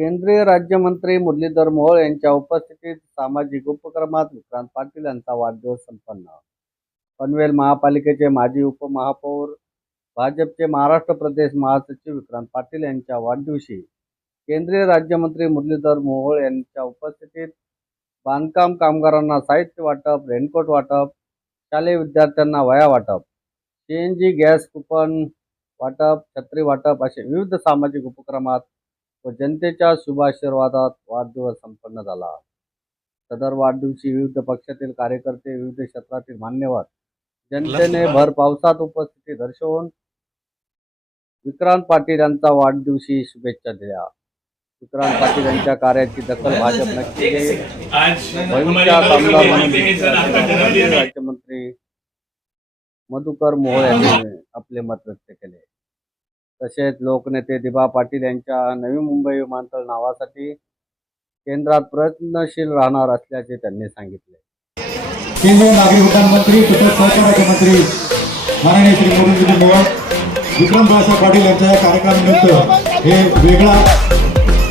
केंद्रीय राज्यमंत्री मुरलीधर मोहोळ यांच्या उपस्थितीत सामाजिक उपक्रमात विक्रांत पाटील यांचा वाढदिवस संपन्न. पनवेल महापालिकेचे माजी उपमहापौर भाजपचे महाराष्ट्र प्रदेश महासचिव विक्रांत पाटील यांच्या वाढदिवशी केंद्रीय राज्यमंत्री मुरलीधर मोहोळ यांच्या उपस्थितीत बांधकाम कामगारांना साहित्य वाटप रेनकोट वाटप शालेय विद्यार्थ्यांना वया वाटप C N G gas coupon वाटप छत्री वाटप असे विविध सामाजिक उपक्रमात व जनतेच्या शुभाशीर्वादात वाढदिवस संपन्न झाला. सदर वाढदिवशी विविध पक्षातील कार्यकर्ते विविध क्षेत्रातील मान्यवर जनतेने भर पावसात उपस्थिती दर्शवून विक्रांत पाटील यांचा वाढदिवशी शुभेच्छा दिल्या. विक्रांत पाटील यांच्या कार्याची दखल भाजप नक्की राज्यमंत्री मधुकर मोहोळ यांनी आपले मत व्यक्त केले. तसेच लोकनेते दिबा पाटील यांच्या नवी मुंबई विमानतळ नावासाठी केंद्रात प्रयत्नशील राहणार असल्याचे त्यांनी सांगितले. केंद्रीय नागरी उड्डाण मंत्री तसेच सहकार मंत्री माननीय श्री मुरलीधर मोहन विक्रम बाळासाहेब पाटील यांच्या या कार्यक्रमानिमित्त हे वेगळा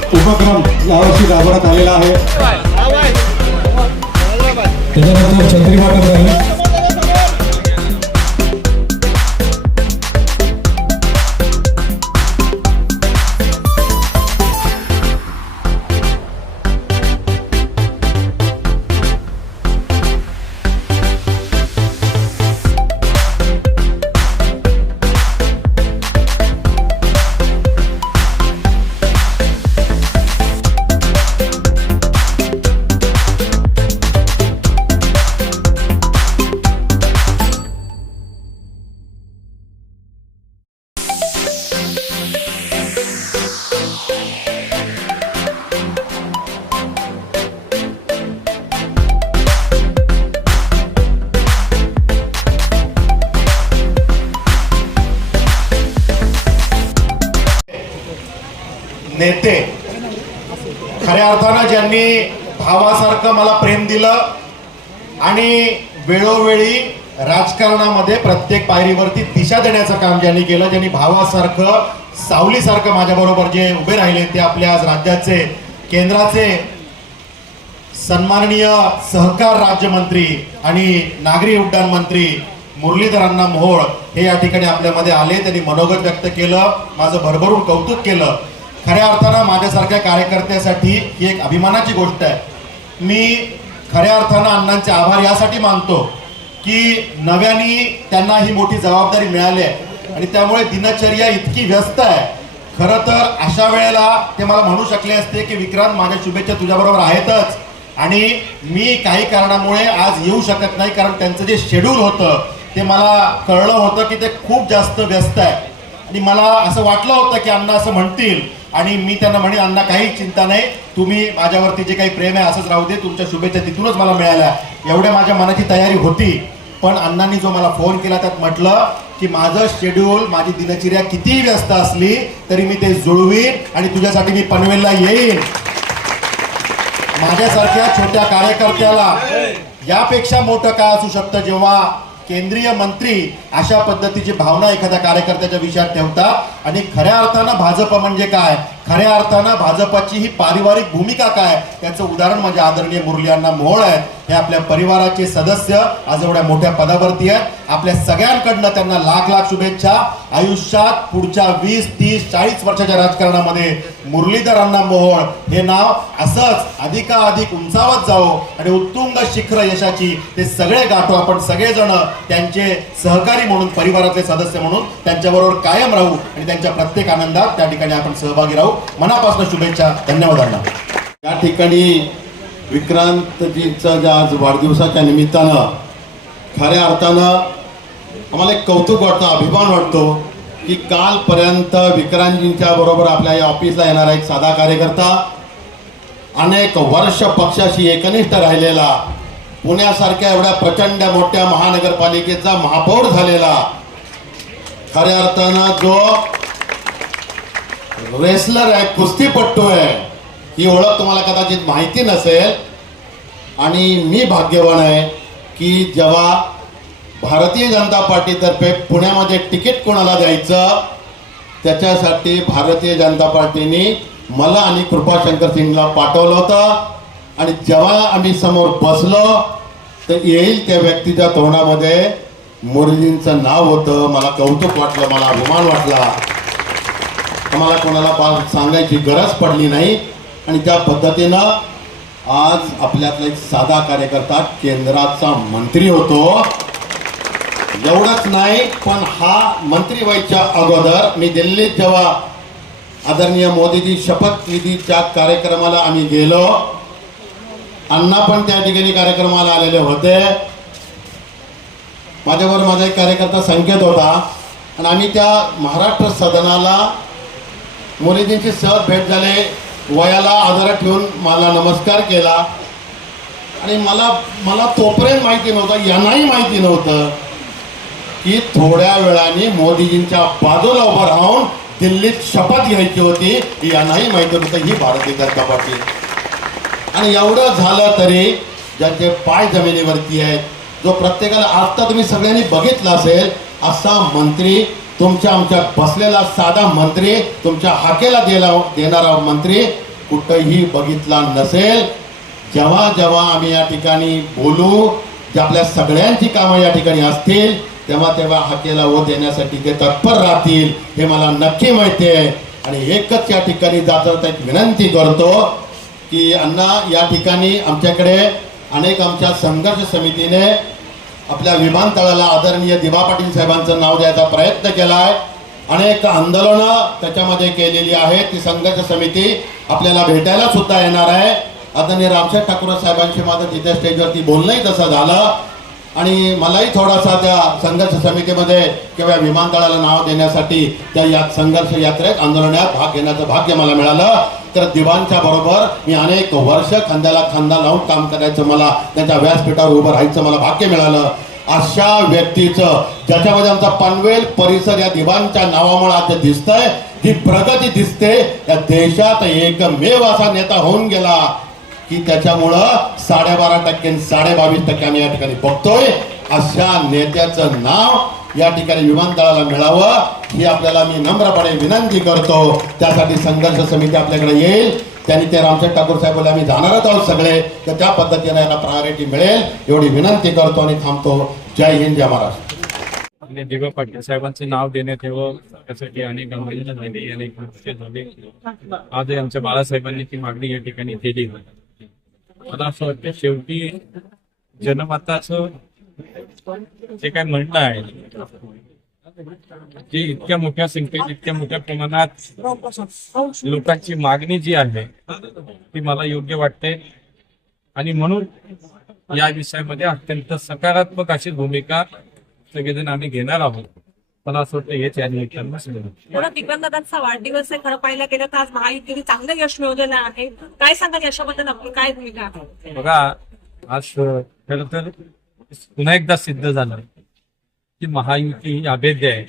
उपक्रम यावर्षी राबवण्यात आलेला आहे. भावासारखं मला प्रेम दिलं आणि वेळोवेळी राजकारणामध्ये प्रत्येक पायरीवरती दिशा देण्याचं काम ज्यांनी केलं ज्यांनी भावासारखं सावलीसारखं माझ्याबरोबर जे उभे राहिले ते आपल्या आज राज्याचे केंद्राचे सन्माननीय सहकार राज्यमंत्री आणि नागरी उड्डाण मंत्री मुरलीधरांना मोहोळ हे या ठिकाणी आपल्यामध्ये आले. त्यांनी मनोगत व्यक्त केलं माझं भरभरून कौतुक केलं. खऱ्या अर्थानं माझ्यासारख्या कार्यकर्त्यासाठी ही एक अभिमानाची गोष्ट आहे. मी खऱ्या अर्थानं अण्णांचे आभार यासाठी मानतो की नव्याने त्यांना ही मोठी जबाबदारी मिळाली आहे. आणि त्यामुळे दिनचर्या इतकी व्यस्त आहे. खरं तर अशा वेळेला ते मला म्हणू शकले असते की विक्रांत माझ्या शुभेच्छा तुझ्याबरोबर आहेतच. आणि मी काही कारणामुळे आज येऊ शकत नाही कारण त्यांचं जे शेड्यूल होतं ते मला कळलं होतं की ते खूप जास्त व्यस्त आहे. आणि मला असं वाटलं होतं की अण्णा असं म्हणतील आणि मी त्यांना म्हणेन अण्णा काही चिंता नाही. तुम्ही माझ्यावरती जे काही प्रेम आहे असंच राहू दे. तुमच्या शुभेच्छा तिथूनच मला मिळाल्या. एवढ्या माझ्या मनाची तयारी होती. पण अण्णांनी जो मला फोन केला त्यात म्हटलं की माझं शेड्यूल माझी दिनचर्या कितीही व्यस्त असली तरी मी ते जुळवीन आणि तुझ्यासाठी मी पनवेलला येईन. माझ्यासारख्या छोट्या कार्यकर्त्याला यापेक्षा मोठं काय असू शकतं जेव्हा केंद्रीय मंत्री अशा पद्धतीची भावना एखाद्या कार्यकर्त्याच्या विषयात ठेवतात? आणि खऱ्या अर्थानं भाजप म्हणजे काय? खऱ्या अर्थानं भाजपची ही पारिवारिक भूमिका काय? त्याचं उदाहरण म्हणजे आदरणीय मुरलियांना मोहोळ आहेत हे आपल्या परिवाराचे सदस्य आज एवढ्या मोठ्या पदावरती आहेत. आपल्या सगळ्यांकडनं त्यांना लाख लाख शुभेच्छा. आयुष्यात पुढच्या वीस तीस चाळीस वर्षाच्या राजकारणामध्ये मुरलीधरांना मोहोळ. हे नाव असंच अधिकाधिक उंचावत जावो आणि उत्तुंग शिखर यशाची ते सगळे गाठो. आपण सगळेजण त्यांचे सहकारी म्हणून परिवारातले सदस्य म्हणून त्यांच्याबरोबर कायम राहू आणि त्यांच्या प्रत्येक आनंदात त्या ठिकाणी आपण सहभागी राहू. मनापासून शुभेच्छा धन्यवादांना या ठिकाणी विक्रांतजीचा ज्या आज वाढदिवसाच्या निमित्तानं खऱ्या अर्थानं आम्हाला एक कौतुक वाटतं अभिमान वाटतो की कालपर्यंत विक्रांतजींच्या बरोबर आपल्या या ऑफिसला येणारा एक साधा कार्यकर्ता अनेक वर्ष पक्षाशी एकनिष्ठ राहिलेला पुण्यासारख्या एवढ्या प्रचंड मोठ्या महानगरपालिकेचा महापौर झालेला खऱ्या अर्थानं जो रेसलर आहे कुस्तीपट्टू आहे. ही ओळख तुम्हाला कदाचित माहिती नसेल. आणि मी भाग्यवान आहे की जेव्हा भारतीय जनता पार्टीतर्फे पुण्यामध्ये तिकीट कोणाला द्यायचं त्याच्यासाठी भारतीय जनता पार्टीने मला आणि कृपाशंकर सिंगला पाठवलं होतं. आणि जेव्हा आम्ही समोर बसलो तर येईल त्या व्यक्तीच्या तोंडामध्ये मोरजींचं नाव होतं. मला कौतुक वाटलं मला अभिमान वाटला. आम्हाला कोणाला फार सांगायची गरज पडली नाही. आणि त्या पद्धतीनं आज आपल्यातला एक साधा कार्यकर्ता केंद्राचा मंत्री होतो. एवढंच नाही पण हा मंत्री व्हायच्या अगोदर मी दिल्लीत जेव्हा आदरणीय मोदीजी शपथविधीच्या कार्यक्रमाला आम्ही गेलो. अण्णा पण त्या ठिकाणी कार्यक्रमाला आलेले होते. माझ्याबरोबर माझा एक कार्यकर्ता संकेत होता. आणि आम्ही त्या महाराष्ट्र सदनाला मोदीजींची सहज भेट झाले. वयाला आधारात ठेवून मला नमस्कार केला. आणि मला मला तोपर्यंत माहिती नव्हतं यांनाही माहिती नव्हतं की थोड्या वेळाने मोदीजींच्या बाजूला उभं राहून दिल्लीत शपथ घ्यायची होती यांनाही माहिती नव्हतं ही भारतीय जनता पार्टी. आणि एवढं झालं तरी ज्याचे पाय जमिनीवरती आहेत जो प्रत्येकाला आत्ता तुम्ही सगळ्यांनी बघितला असेल असा मंत्री तुमच्या आमच्या बसलेला साधा मंत्री तुमच्या हाकेला देला देणारा मंत्री कुठंही बघितला नसेल. जेव्हा जेव्हा आम्ही या ठिकाणी बोलू जे आपल्या सगळ्यांची कामं या ठिकाणी असतील तेव्हा तेव्हा हाकेला ओ देण्यासाठी ते तत्पर राहतील हे मला नक्की माहिती आहे. आणि एकच या ठिकाणी जाता एक विनंती करतो की अण्णा या ठिकाणी आमच्याकडे अनेक आमच्या संघर्ष समितीने आपल्या विमानतळाला आदरणीय दिवा पाटील साहेबांचं नाव द्यायचा प्रयत्न केला आहे अनेक आंदोलनं त्याच्यामध्ये केलेली आहेत. ती संघर्ष समिती आपल्याला भेटायला सुद्धा येणार आहे. आदरणीय रामशेठ ठाकूर साहेबांशी माझं तिथे स्टेजवरती बोलणंही तसं झालं. आणि मलाही थोडासा त्या संघर्ष समितीमध्ये किंवा विमानतळाला नाव देण्यासाठी त्या या संघर्ष यात्रेत आंदोलनात भाग घेण्याचं भाग्य मला मिळालं. तर दिवाणच्या बरोबर मी अनेक वर्ष खांद्याला खांदा लावून काम करायचं मला त्यांच्या व्यासपीठावर उभं राहायचं मला भाग्य मिळालं. अशा व्यक्तीचं ज्याच्यामध्ये आमचा पनवेल परिसर या दिवाणच्या नावामुळे आज दिसतंय ही प्रगती दिसते या देशात एकमेव असा नेता होऊन गेला की त्याच्यामुळं साडेबारा टक्के साडेबावीस साडे बावीस टक्के आम्ही या ठिकाणी बघतोय. अशा नेत्याचं नाव या ठिकाणी विमानतळाला मिळावं. ही आपल्याला मी नम्रपणे विनंती करतो त्यासाठी संघर्ष समिती आपल्याकडे येईल. त्यांनी ते रामशेठ ठाकूर साहेब बोलले आम्ही जाणारच आहोत सगळे. तर त्या पद्धतीने याला प्रायोरिटी मिळेल. एवढी विनंती करतो आणि थांबतो. जय हिंद जय महाराष्ट्र. आणि दिवा पाटील साहेबांचे नाव देण्यात यावं त्यासाठी अनेक आंदोलनं झाली अनेक आमच्या बाळासाहेबांनी ती मागणी या ठिकाणी केली. मला असं वाटतं शेवटी जनमताचं जे काय म्हणणं आहे जी इतक्या मोठ्या संख्येत इतक्या मोठ्या प्रमाणात लोकांची मागणी जी आहे ती मला योग्य वाटते. आणि म्हणून या विषयामध्ये अत्यंत सकारात्मक अशी भूमिका सगळेजण आम्ही घेणार आहोत. मला असं वाटतं हेच या निमित्तानं दिग्बंधकांचा वाढदिवस आहे खरं पाहिलं गेलं तर आज महायुतीने चांगलं यश मिळवलेलं आहे. काय सांगाल याच्याबद्दल आपली काय भूमिका? बघा आज खर तर पुन्हा एकदा सिद्ध झालं. की महायुती ही अभेद्य आहे.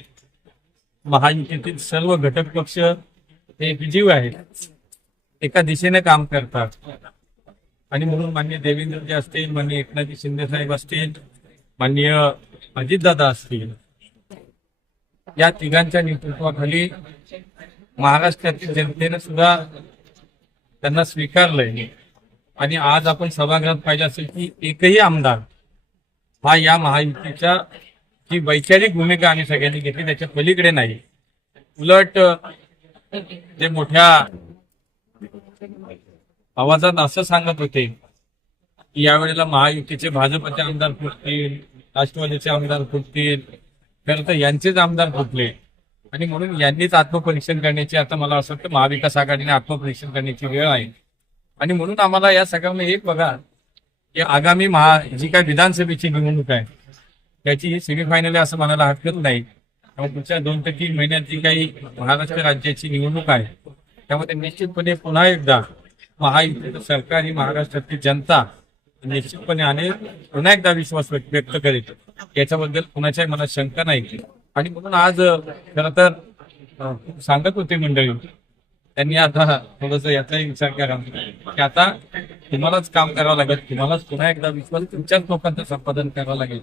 महायुतीतील सर्व घटक पक्ष हे विजीव आहेत. एका दिशेने काम करतात. आणि म्हणून मान्य देवेंद्रजी असतील मान्य एकनाथजी शिंदे साहेब असतील माननीय अजितदादा असतील या तिघांच्या नेतृत्वाखाली महाराष्ट्रातील जनतेनं सुद्धा त्यांना स्वीकारलंय. आणि आज आपण सभागृहात पाहिलं असेल की एकही आमदार हा या महायुतीच्या ही वैचारिक भूमिका आम्ही सगळ्यांनी घेतली त्याच्या पलीकडे नाही. उलट जे मोठ्या आवाजात असं सांगत होते की यावेळेला महायुतीचे भाजपचे आमदार फुटतील राष्ट्रवादीचे आमदार फुटतील खरं तर यांचेच आमदार फुटले. आणि म्हणून यांनीच आत्मपरीक्षण करण्याची आता मला असं वाटतं महाविकास आघाडीने आत्मपरीक्षण करण्याची वेळ आहे. आणि म्हणून आम्हाला या सगळ्यांना एक बघा की आगामी महा जी काय विधानसभेची निवडणूक आहे त्याची ही सेमीफायनल आहे असं म्हणायला हरकत नाही. त्यामुळे पुढच्या दोन ते तीन महिन्यात जी काही महाराष्ट्र राज्याची निवडणूक आहे त्यामध्ये निश्चितपणे पुन्हा एकदा महायुतीचं सरकार ही महाराष्ट्रातली जनता निश्चितपणे आणि पुन्हा एकदा विश्वास व्यक्त करेल. याच्याबद्दल कुणाच्याही मला शंका नाही. आणि म्हणून आज खर तर सांगत होते मंडळी त्यांनी आता थोडस याचाही विचार करा. की आता तुम्हालाच काम करावं लागेल. तुम्हालाच पुन्हा एकदा विश्वास तुमच्याच लोकांचं संपादन करावं लागेल.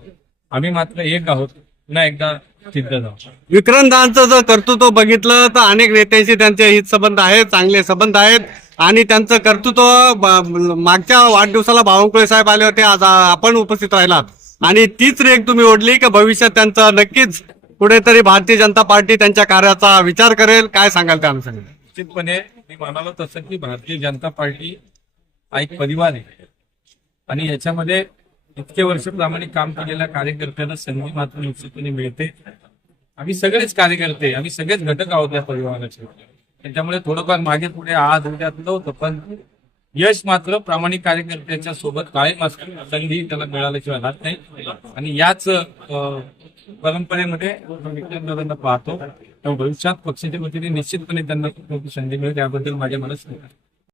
आम्ही मात्र एक आहोत. पुन्हा एकदा सिद्ध जाऊ. विक्रमदांचं जर कर्तृत्व बघितलं तर अनेक नेत्यांशी त्यांचे हितसंबंध आहेत चांगले संबंध आहेत. आणि त्यांचं कर्तृत्व मागच्या वाढदिवसाला बावनकुळे साहेब आले होते आज आपण उपस्थित राहिलात. आणि तीच रेख तुम्ही ओढली की भविष्यात त्यांचं नक्कीच कुठेतरी भारतीय जनता पार्टी त्यांच्या कार्याचा विचार करेल. काय सांगाल त्या अनुषंगाने? निश्चितपणे मी म्हणालो तसं की भारतीय जनता पार्टी हा एक परिवार आहे. आणि याच्यामध्ये इतके वर्ष प्रामाणिक काम केलेल्या कार्यकर्त्यांना संधी मात्र निश्चितपणे मिळते. आम्ही सगळेच कार्यकर्ते आम्ही सगळेच घटक आहोत या परिवाराचे. त्याच्यामुळे थोडंफार मागे पुढे आज उद्यातलं होतं पण यश मात्र प्रामाणिक कार्यकर्त्याच्या सोबत कायम असतं. संधी त्याला मिळाल्याशिवाय राहत नाही. आणि याच परंपरेमध्ये विक्रमदादांना पाहतो. भविष्यात पक्षाच्या वतीने निश्चितपणे त्यांना संधी मिळेल याबद्दल माझ्या मनात नाही.